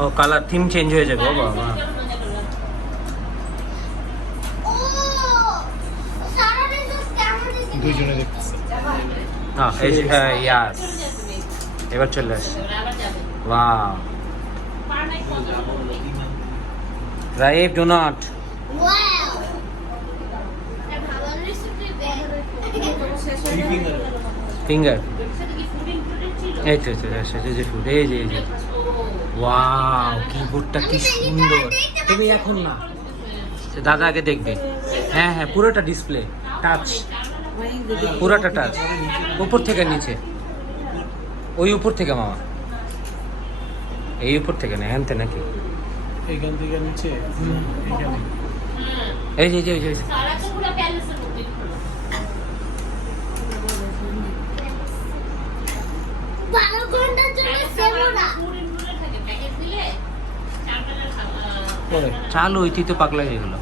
ও colour theme change হয়ে যাবে। ও বাবা, দুইজনে দেখতেছে। হ্যাঁ এই যে ইয়াস এবার চলে আসছে। Wow, রাইফ do not finger. এই তো যে ফুড, এই যে ওয়াও, কিবোর্ডটা কি সুন্দর। তুমি এখন না, দাদা আগে দেখবে। হ্যাঁ হ্যাঁ, পুরোটা ডিসপ্লে টাচ, পুরোটা টাচ, উপর থেকে নিচে। ওই উপর থেকে মামা, এই উপর থেকে না, হ্যানতে নাকি এইখান থেকে নিচে এইখানে। এই যে এই যে চালু হইতেই তো পাগলা হয়ে গেল।